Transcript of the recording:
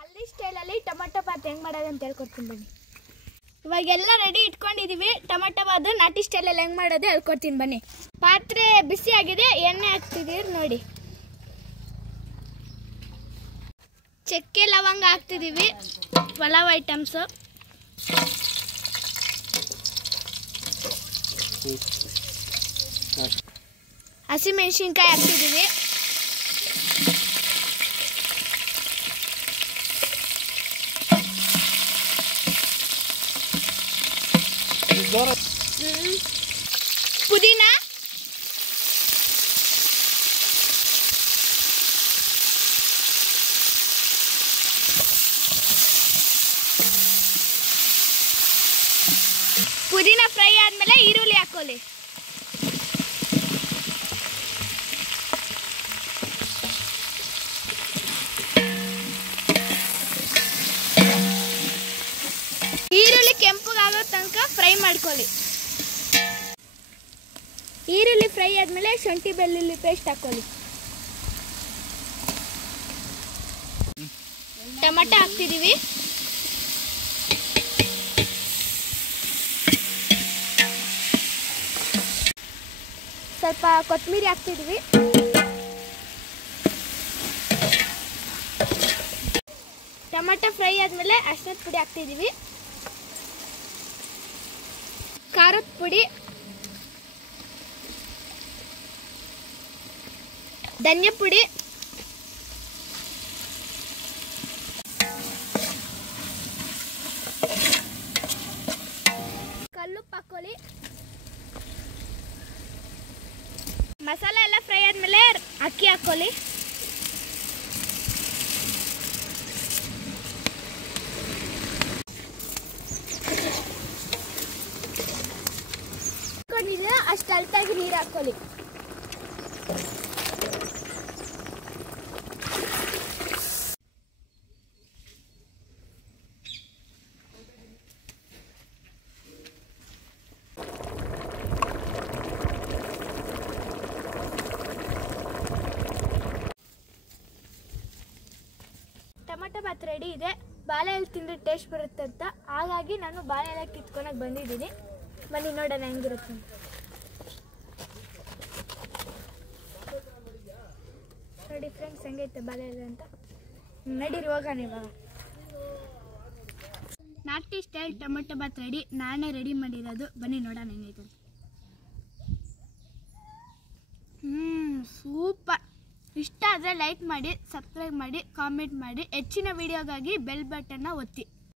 ಹಳ್ಳಿ ಸ್ಟೈಲಲ್ಲಿ ಟೊಮೆಟೊ ಬಾತ್ ಹೆಂಗೆ ಮಾಡೋದು ಅಂತ ಹೇಳ್ಕೊಡ್ತೀನಿ ಬನ್ನಿ. ಇವಾಗೆಲ್ಲ ರೆಡಿ ಇಟ್ಕೊಂಡಿದ್ದೀವಿ. ಟೊಮೆಟೊ ಬಾತ್ ನಾಟಿ ಸ್ಟೈಲಲ್ಲಿ ಹೆಂಗೆ ಮಾಡೋದು ಹೇಳ್ಕೊಡ್ತೀನಿ ಬನ್ನಿ. ಪಾತ್ರೆ ಬಿಸಿ ಆಗಿದೆ, ಎಣ್ಣೆ ಹಾಕ್ತಿದ್ದೀವಿ ನೋಡಿ. ಚಕ್ಕೆ ಲವಂಗ ಹಾಕ್ತಿದ್ದೀವಿ, ಪಲಾವ್ ಐಟಮ್ಸು. ಹಸಿಮೆಣಸಿನ್ಕಾಯಿ ಹಾಕ್ತಿದ್ದೀವಿ. ಪುದೀನ, ಪುದೀನ ಫ್ರೈ ಆದ್ಮೇಲೆ ಈರುಳ್ಳಿ ಹಾಕೊಳ್ಳಿ. ಈರುಳ್ಳಿ ಕೆಂಪಗಾಗೋ ತನಕ ಫ್ರೈ ಮಾಡ್ಕೊಳ್ಳಿ. ಈರುಳ್ಳಿ ಫ್ರೈ ಆದ್ಮೇಲೆ ಶುಂಠಿ ಬೆಳ್ಳುಳ್ಳಿ ಪೇಸ್ಟ್ ಹಾಕೊಳ್ಳಿ. ಟೊಮೆಟೊ ಹಾಕ್ತಿದೀವಿ. ಸ್ವಲ್ಪ ಕೊತ್ತಂಬರಿ ಹಾಕ್ತಿದೀವಿ. ಟೊಮೆಟೊ ಫ್ರೈ ಆದ್ಮೇಲೆ ಅರಿಶಿನದ ಪುಡಿ ಹಾಕ್ತಿದೀವಿ. ಖಾರದ ಪುಡಿ, ಧನಿಯಾ ಪುಡಿ, ಕಲ್ಲುಪ್ಪು ಹಾಕೊಳ್ಳಿ. ಮಸಾಲೆ ಎಲ್ಲ ಫ್ರೈ ಆದ್ಮೇಲೆ ಅಕ್ಕಿ ಹಾಕೊಳ್ಳಿ. ಅಷ್ಟು ಅಲ್ಟಾಗಿ ನೀರು ಹಾಕೊಳ್ಳಿ. ಟೊಮೆಟೊ ಬಾತ್ ರೆಡಿ ಇದೆ. ಬಾಳೆ ಎಲೆ ತಿಂದರೆ ಟೇಸ್ಟ್ ಬರುತ್ತೆ ಅಂತ ಹಾಗಾಗಿ ನಾನು ಬಾಳೆ ಎಲೆ ಕಿತ್ಕೊಳಕ್ಕೆ ಬಂದಿದ್ದೀನಿ. ಬನ್ನಿ ನೋಡೋಣ ಹೆಂಗಿರುತ್ತೆ. ನೋಡಿ ಫ್ರೆಂಡ್ಸ್ ಹೆಂಗೈತೆ ಬಾಳೆ ಎಲೆ ಅಂತ. ನಡೀರಿ ಹೋಗೋಣ ಇವಾಗ. ನಾಟಿ ಸ್ಟೈಲ್ ಟೊಮೆಟೊ ಬಾತ್ ರೆಡಿ. ನಾನೇ ರೆಡಿ ಮಾಡಿರೋದು. ಬನ್ನಿ ನೋಡೋಣ ಹೆಂಗೈತೆ. ಸೂಪರ್. ಇಷ್ಟ ಆದರೆ ಲೈಕ್ ಮಾಡಿ, ಸಬ್ಸ್ಕ್ರೈಬ್ ಮಾಡಿ, ಕಾಮೆಂಟ್ ಮಾಡಿ. ಹೆಚ್ಚಿನ ವಿಡಿಯೋಗಾಗಿ ಬೆಲ್ ಬಟನ್ನ ಒತ್ತಿ.